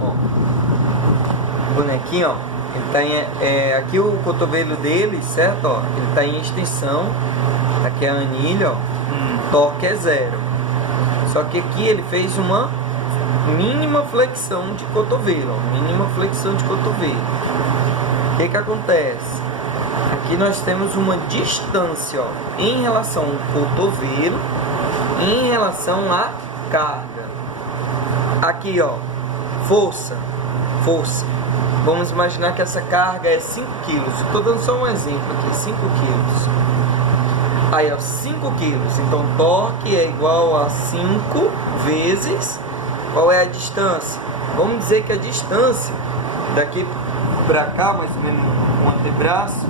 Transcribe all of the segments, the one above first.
Ó, o bonequinho, ó, ele tá em, aqui o cotovelo dele, certo? Ó, ele tá em extensão. Aqui é a anilha, ó. Torque é 0. Só que aqui ele fez uma mínima flexão de cotovelo, ó, mínima flexão de cotovelo. O que que acontece? Aqui nós temos uma distância, ó, em relação ao cotovelo, em relação à carga. Aqui, ó, força. Vamos imaginar que essa carga é 5 kg. Estou dando só um exemplo aqui, 5 kg. Aí, ó, 5 kg. Então, torque é igual a 5 vezes... Qual é a distância? Vamos dizer que a distância daqui para cá, mais ou menos um antebraço,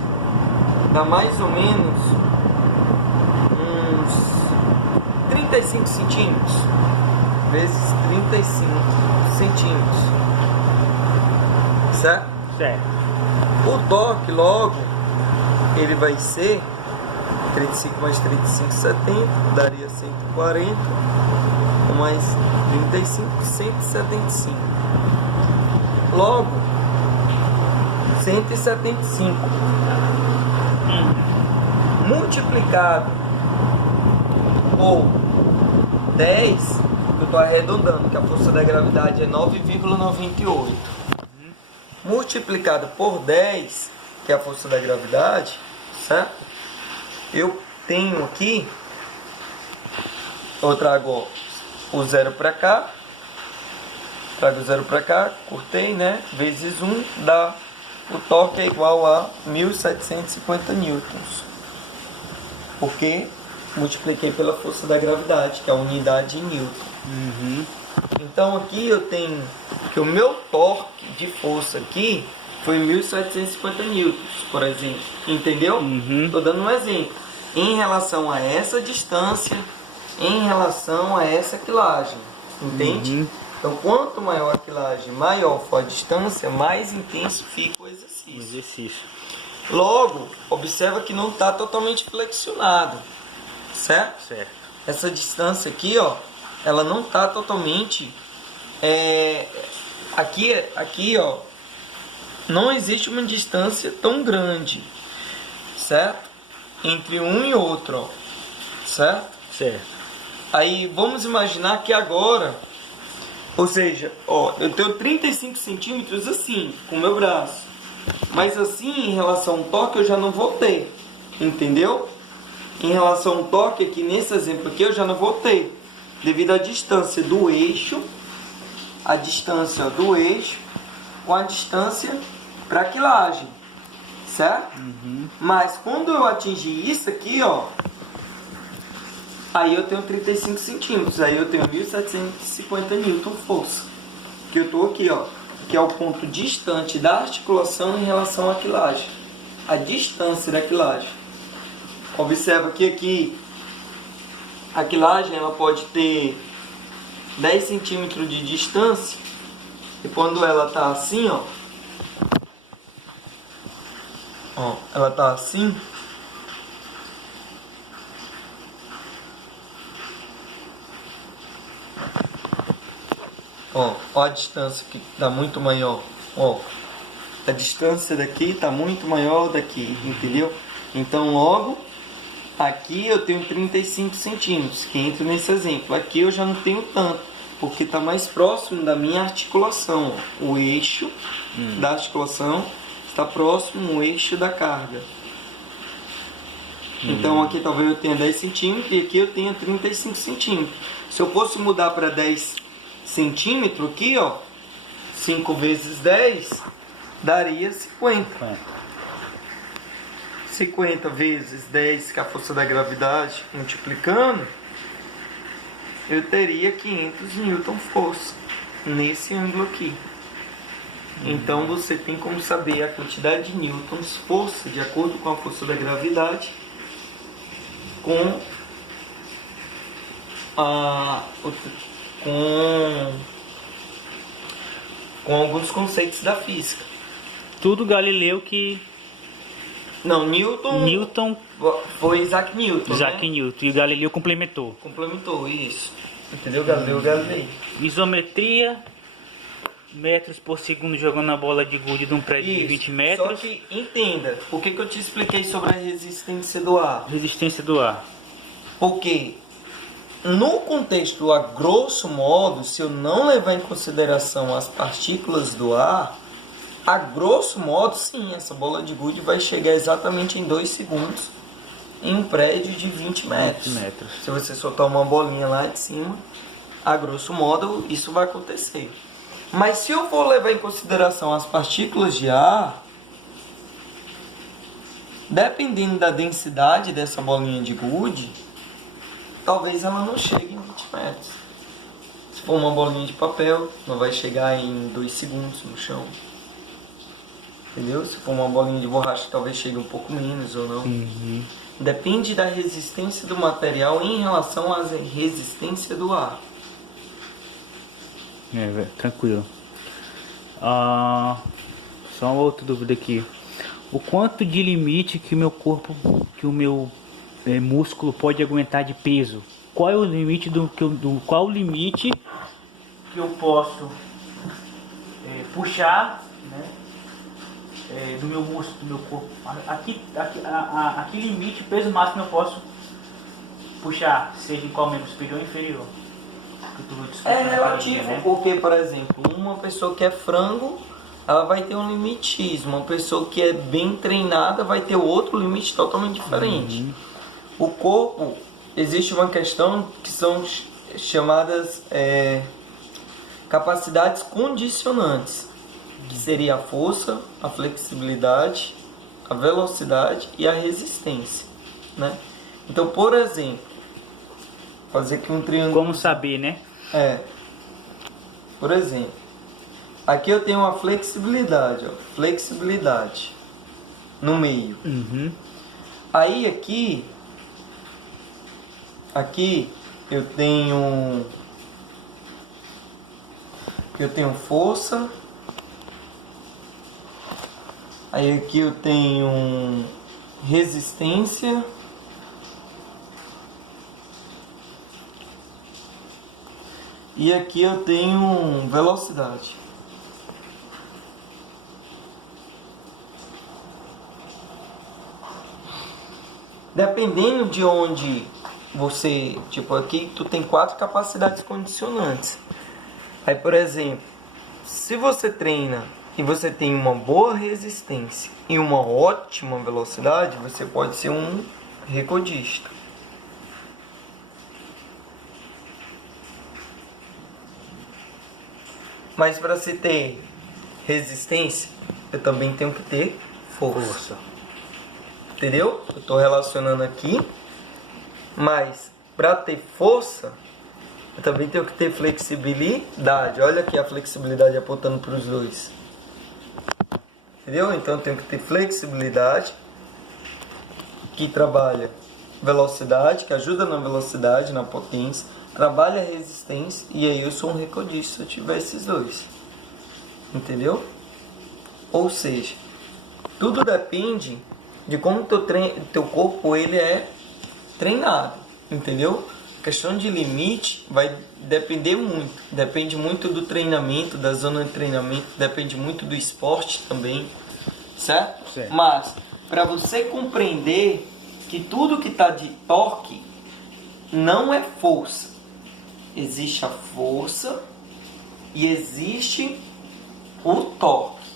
dá mais ou menos uns 35 centímetros vezes 35 centímetros, certo? Certo. O torque logo ele vai ser 35 mais 35, 70, daria 140, mais 35, 175. Logo, 175 multiplicado por 10, eu estou arredondando, que a força da gravidade é 9,98. Multiplicado por 10, que é a força da gravidade, certo? Eu tenho aqui, eu trago o 0 para cá, trago o 0 para cá, cortei, né? Vezes 1 dá, o torque é igual a 1750 newtons. Porque multipliquei pela força da gravidade, que é a unidade de newton. Então aqui eu tenho que o meu torque de força aqui foi 1750 newtons, por exemplo. Entendeu? Estou dando um exemplo. Em relação a essa distância, em relação a essa quilagem, entende? Então, quanto maior a quilagem, maior for a distância, mais intenso fica o exercício. Logo, observa que não está totalmente flexionado, certo? Certo. Essa distância aqui, ó, ela não está totalmente... Aqui, ó, não existe uma distância tão grande, certo? Entre um e outro, ó, certo? Certo. Aí vamos imaginar que agora, ou seja, ó, eu tenho 35 centímetros assim, com o meu braço. Mas assim, em relação ao torque, eu já não vou ter, entendeu? Em relação ao torque, aqui nesse exemplo aqui, eu já não vou ter, devido à distância do eixo, com a distância para a quilagem, certo? Mas quando eu atingir isso aqui, ó, aí eu tenho 35 centímetros, aí eu tenho 1750 newton força. Que eu estou aqui, ó, que é o ponto distante da articulação em relação à quilagem. A distância da quilagem. Observa que aqui a quilagem ela pode ter 10 centímetros de distância. E quando ela está assim, ó, ela está assim. Ó a distância que está muito maior. Ó, a distância daqui está muito maior daqui, entendeu? Então, logo, aqui eu tenho 35 centímetros, que entra nesse exemplo. Aqui eu já não tenho tanto, porque está mais próximo da minha articulação. Ó. O eixo da articulação está próximo ao eixo da carga. Então, aqui talvez eu tenha 10 centímetros e aqui eu tenho 35 centímetros. Se eu fosse mudar para 10 centímetros aqui, ó, 5 vezes 10 daria 50. 50 vezes 10, que é a força da gravidade, multiplicando, eu teria 500 newton força nesse ângulo aqui. Então você tem como saber a quantidade de newtons força de acordo com a força da gravidade com alguns conceitos da física. Tudo Galileu que... Não, Newton foi Isaac Newton. Isaac Newton. E o Galileu complementou. Complementou, isso. Entendeu? Galileu Galilei. Isometria. metros por segundo jogando a bola de gude de um prédio de 20 metros. Só que entenda, por que eu te expliquei sobre a resistência do ar? Resistência do ar. Porque no contexto, a grosso modo, se eu não levar em consideração as partículas do ar, a grosso modo, sim, essa bola de gude vai chegar exatamente em 2 segundos em um prédio de 20 metros. 20 metros. Se você soltar uma bolinha lá de cima, a grosso modo, isso vai acontecer. Mas se eu for levar em consideração as partículas de ar, dependendo da densidade dessa bolinha de gude, talvez ela não chegue em 20 metros. Se for uma bolinha de papel, não vai chegar em 2 segundos no chão. Entendeu? Se for uma bolinha de borracha, talvez chegue um pouco menos ou não. Uhum. Depende da resistência do material em relação à resistência do ar. Tranquilo. Só uma outra dúvida aqui. O quanto de limite que o meu corpo, que o meu músculo pode aguentar de peso? Qual é o limite qual o limite que eu posso puxar, né? Do meu músculo, do meu corpo. Aqui limite, o peso máximo eu posso puxar, seja em qual membro, superior ou inferior. É relativo, né? Porque, por exemplo, uma pessoa que é frango, ela vai ter um limite X. Uma pessoa que é bem treinada vai ter outro limite totalmente diferente. Uhum. O corpo, existe uma questão que são chamadas capacidades condicionantes, que seria a força, a flexibilidade, a velocidade e a resistência, né? Então, por exemplo, fazer aqui um triângulo. Como saber, né? Por exemplo, aqui eu tenho uma flexibilidade, ó, flexibilidade no meio. Uhum. Aí aqui eu tenho força. Aí aqui eu tenho resistência. E aqui eu tenho velocidade. Dependendo de onde você... Tipo, aqui tu tem 4 capacidades condicionantes. Aí, por exemplo, se você treina e você tem uma boa resistência e uma ótima velocidade, você pode ser um recordista. Mas para se ter resistência, eu também tenho que ter força. Entendeu? Eu estou relacionando aqui. Mas para ter força, eu também tenho que ter flexibilidade. Olha aqui a flexibilidade apontando para os dois. Entendeu? Então eu tenho que ter flexibilidade, que trabalha velocidade, que ajuda na velocidade, na potência, trabalha a resistência, e aí eu sou um recordista se eu tiver esses dois. Entendeu? Ou seja, tudo depende de como teu corpo ele é treinado. Entendeu? A questão de limite vai depender muito. Depende muito do treinamento, da zona de treinamento, depende muito do esporte também, certo? Certo. Mas, para você compreender que tudo que está de torque não é força. Existe a força e existe o torque.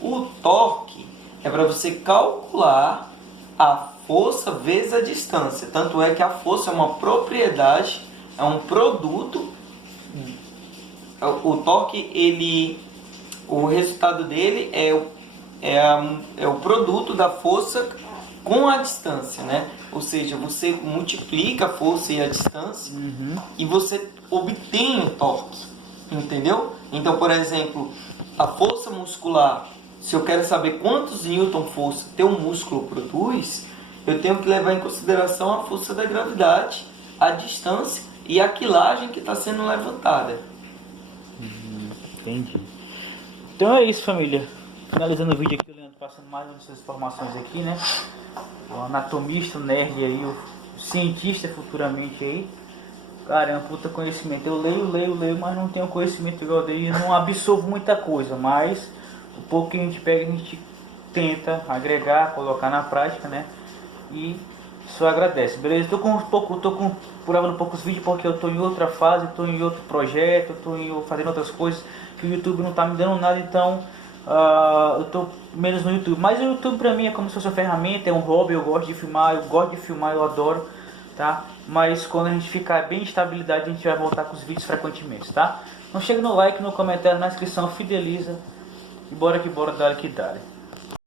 O torque é para você calcular a força vezes a distância. Tanto é que a força é uma propriedade, é um produto. O torque, o resultado dele é o produto da força com a distância, né? Ou seja, você multiplica a força e a distância, e você obtém o torque, entendeu? Então, por exemplo, a força muscular, se eu quero saber quantos newton força teu músculo produz, eu tenho que levar em consideração a força da gravidade, a distância e a quilagem que está sendo levantada. Entendi. Então é isso, família. Finalizando o vídeo aqui, o Leandro passando mais umas informações aqui, né? O anatomista, o nerd aí, o cientista futuramente aí. Cara, é um puta conhecimento. Eu leio, mas não tenho conhecimento igual dele. Não absorvo muita coisa, mas o pouco que a gente pega, a gente tenta agregar, colocar na prática, né? E só agradece, beleza? Tô gravando poucos vídeos porque eu tô em outra fase, tô em outro projeto, fazendo outras coisas que o YouTube não tá me dando nada, então eu tô menos no YouTube. Mas o YouTube pra mim é como se fosse uma ferramenta, é um hobby, eu gosto de filmar, eu adoro, tá? Mas quando a gente ficar bem em estabilidade, a gente vai voltar com os vídeos frequentemente, tá? Não chega no like, no comentário, na inscrição, fideliza e bora que bora, dale que dale.